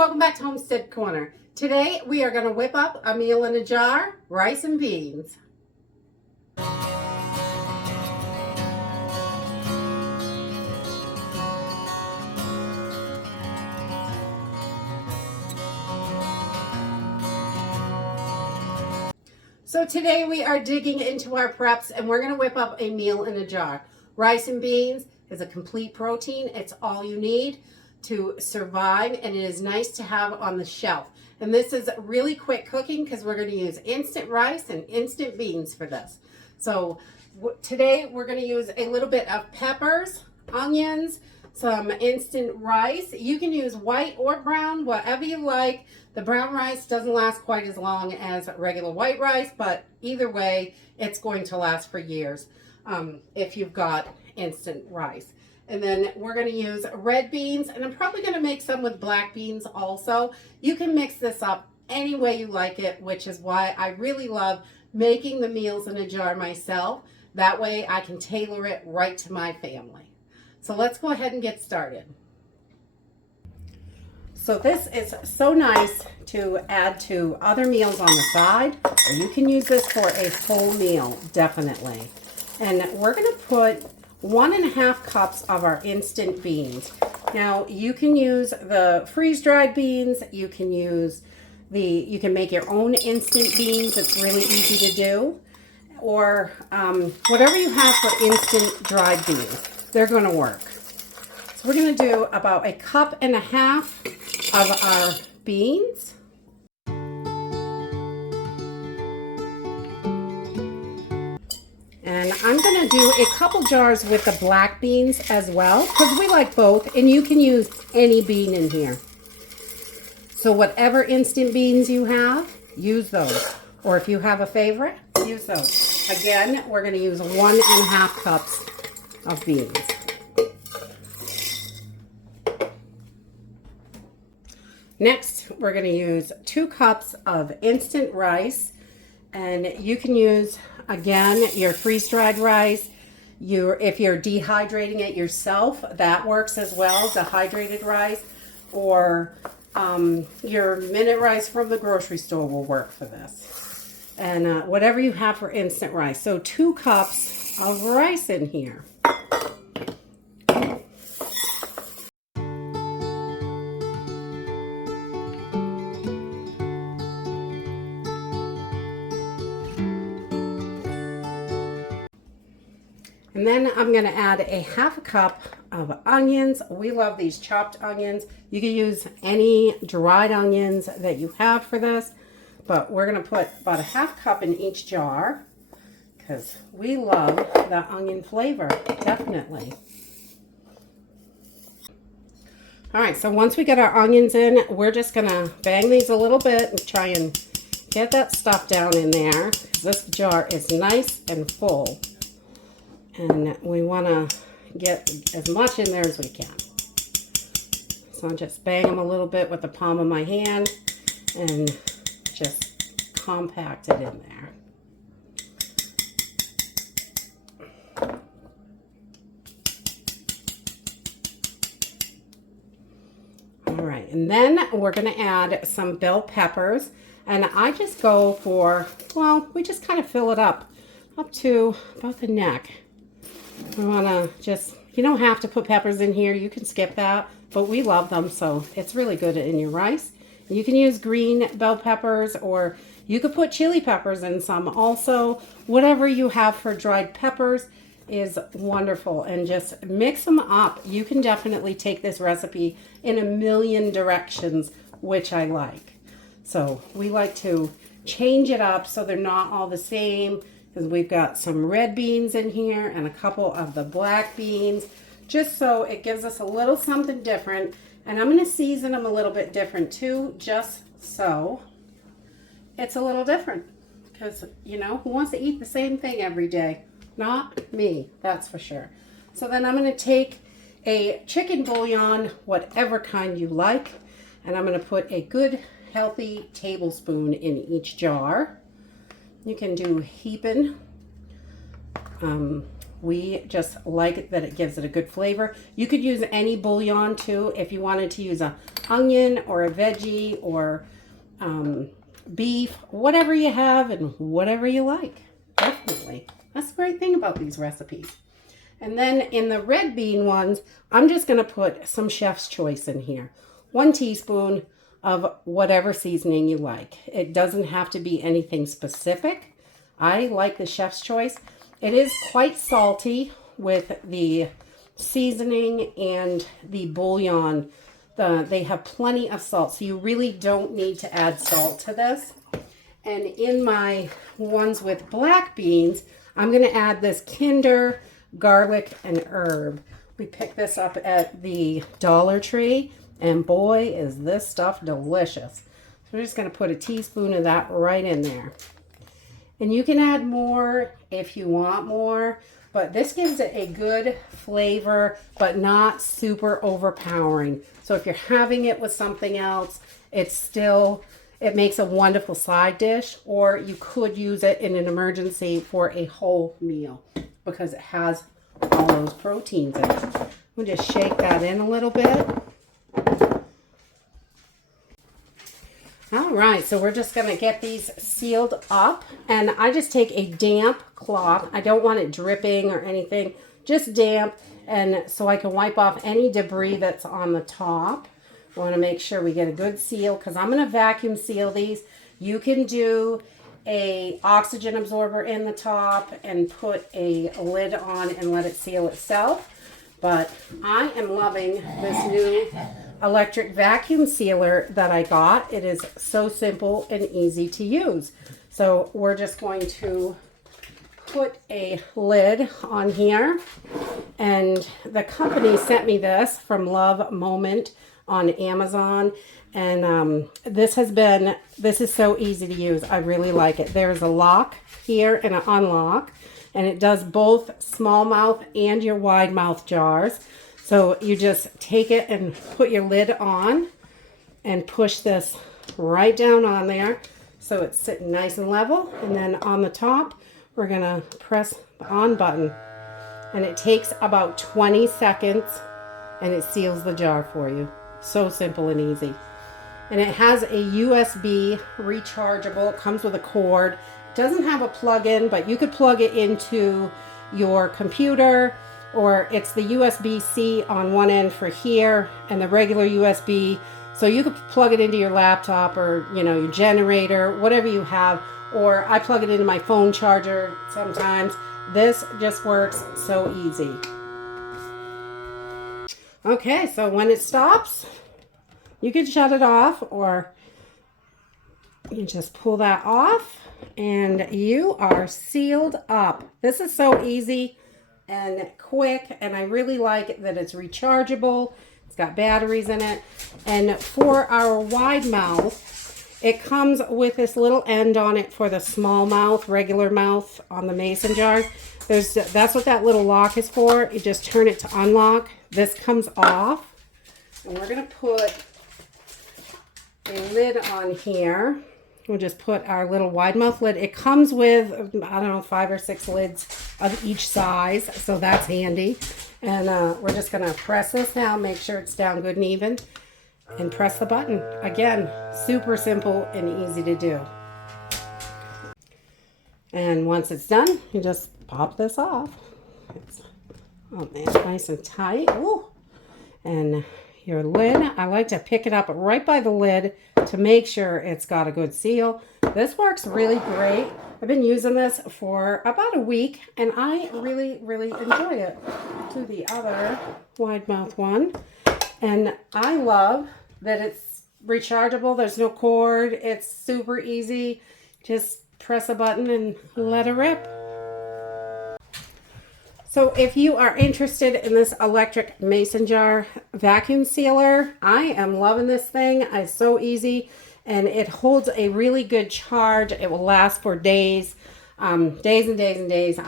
welcome back to Homestead Corner. Today we are going to whip up a meal in a jar, rice and beans. So today we are digging into our preps and we're going to whip up a meal in a jar. Rice and beans is a complete protein. It's all you need to survive, and it is nice to have on the shelf. And this is really quick cooking because we're going to use instant rice and instant beans for this. So today we're going to use a little bit of peppers, onions, some instant rice. You can use white or brown, whatever you like. The brown rice doesn't last quite as long as regular white rice, but either way, it's going to last for years if you've got instant rice. And then we're going to use red beans, and I'm probably going to make some with black beans also. You can mix this up any way you like it, which is why I really love making the meals in a jar myself. That way I can tailor it right to my family. So let's go ahead and get started. So this is so nice to add to other meals on the side, or you can use this for a full meal, definitely. And we're going to put 1.5 cups of our instant beans. Now you can use the freeze-dried beans, you can make your own instant beans. It's really easy to do. Or whatever you have for instant dried beans, they're going to work. So we're going to do about 1.5 cups of our beans. And I'm going to do a couple jars with the black beans as well, because we like both, and you can use any bean in here. So whatever instant beans you have, use those. Or if you have a favorite, use those. Again, we're going to use 1.5 cups of beans. Next, we're going to use 2 cups of instant rice, and you can use, again, your freeze-dried rice. If you're dehydrating it yourself, that works as well, dehydrated rice, or your minute rice from the grocery store will work for this. And whatever you have for instant rice. So 2 cups of rice in here. And then I'm going to add 1/2 cup of onions. We love these chopped onions. You can use any dried onions that you have for this, but we're going to put about 1/2 cup in each jar because we love the onion flavor, definitely. All right, so once we get our onions in, we're just going to bang these a little bit and try and get that stuff down in there. This jar is nice and full. And we want to get as much in there as we can. So I'll just bang them a little bit with the palm of my hand and just compact it in there. All right, and then we're going to add some bell peppers. And I just go for, well, we just kind of fill it up to about the neck. I want to just, you don't have to put peppers in here. You can skip that, but we love them, so it's really good in your rice. You can use green bell peppers, or you could put chili peppers in some also. Whatever you have for dried peppers is wonderful, and just mix them up. You can definitely take this recipe in a million directions, which I like. So we like to change it up so they're not all the same, because we've got some red beans in here and a couple of the black beans, just so it gives us a little something different. And I'm going to season them a little bit different too, just so it's a little different. Because, you know, who wants to eat the same thing every day? Not me, that's for sure. So then I'm going to take a chicken bouillon, whatever kind you like, and I'm going to put a good healthy tablespoon in each jar. You can do heaping We just like it that it gives it a good flavor. You could use any bouillon too if you wanted to use a onion or a veggie or beef, whatever you have and whatever you like. Definitely. That's the great thing about these recipes. And then in the red bean ones, I'm just going to put some chef's choice in here. 1 teaspoon of whatever seasoning you like. It doesn't have to be anything specific. I like the chef's choice. It is quite salty with the seasoning and the bouillon. They have plenty of salt, so you really don't need to add salt to this. And in my ones with black beans, I'm going to add this Kinder garlic and herb. We picked this up at the Dollar Tree, and boy, is this stuff delicious. So we're just going to put a teaspoon of that right in there. And you can add more if you want more, but this gives it a good flavor, but not super overpowering. So if you're having it with something else, it makes a wonderful side dish, or you could use it in an emergency for a whole meal because it has all those proteins in it. We'll just shake that in a little bit. All right, so we're just gonna get these sealed up, and I just take a damp cloth. I don't want it dripping or anything, just damp, and so I can wipe off any debris that's on the top. I want to make sure we get a good seal because I'm going to vacuum seal these. You can do a oxygen absorber in the top and put a lid on and let it seal itself. But I am loving this new electric vacuum sealer that I got. It is so simple and easy to use. So we're just going to put a lid on here. And the company sent me this from Love Moment on Amazon, and this is so easy to use. I really like it. There's a lock here and an unlock, and it does both smallmouth and your wide mouth jars. So you just take it and put your lid on and push this right down on there so it's sitting nice and level. And then on the top, we're gonna press the on button, and it takes about 20 seconds and it seals the jar for you. So simple and easy. And it has a USB rechargeable. It comes with a cord. It doesn't have a plug-in, but you could plug it into your computer, or it's the USB-C on one end for here and the regular USB. So you could plug it into your laptop or, your generator, whatever you have, or I plug it into my phone charger sometimes. This just works so easy. Okay, so when it stops, you can shut it off, or you just pull that off and you are sealed up. This is so easy and quick, and I really like that it's rechargeable. It's got batteries in it. And for our wide mouth, it comes with this little end on it for the small mouth, regular mouth on the mason jars. That's what that little lock is for. You just turn it to unlock. This comes off, and we're going to put a lid on here. We'll just put our little wide mouth lid. It comes with, I don't know, 5 or 6 lids of each size, so that's handy. And we're just going to press this down, make sure it's down good and even, and press the button. Again, super simple and easy to do. And once it's done, you just pop this off. It's nice and tight. Ooh. And your lid, I like to pick it up right by the lid to make sure it's got a good seal. This works really great. I've been using this for about a week, and I really, really enjoy it. To the other wide mouth one. And I love that it's rechargeable. There's no cord. It's super easy. Just press a button and let it rip. So if you are interested in this electric mason jar vacuum sealer, I am loving this thing. It's so easy, and it holds a really good charge. It will last for days, days and days and days.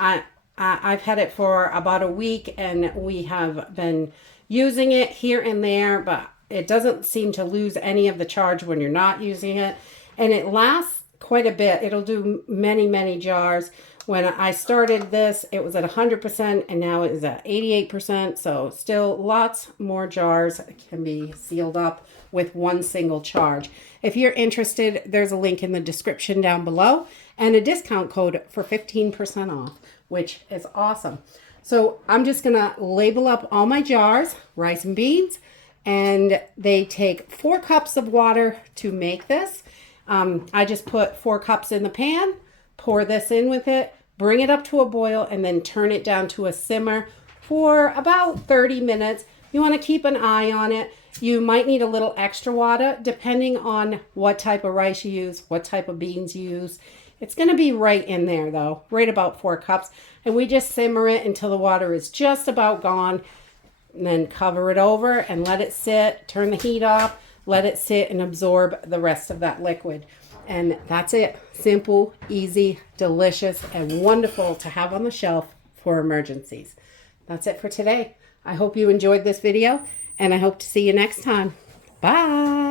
I've had it for about a week, and we have been using it here and there, but it doesn't seem to lose any of the charge when you're not using it, and it lasts quite a bit. It'll do many, many jars. When I started this, it was at 100% and now it is at 88%. So still lots more jars can be sealed up with one single charge. If you're interested, there's a link in the description down below and a discount code for 15% off, which is awesome. So I'm just gonna label up all my jars, rice and beans, and they take 4 cups of water to make this. I just put 4 cups in the pan, pour this in with it, bring it up to a boil, and then turn it down to a simmer for about 30 minutes. You want to keep an eye on it. You might need a little extra water depending on what type of rice you use, what type of beans you use. It's going to be right in there though, right about 4 cups. And we just simmer it until the water is just about gone. And then cover it over and let it sit, turn the heat off, let it sit and absorb the rest of that liquid. And that's it. Simple, easy, delicious, and wonderful to have on the shelf for emergencies. That's it for today. I hope you enjoyed this video, and I hope to see you next time. Bye.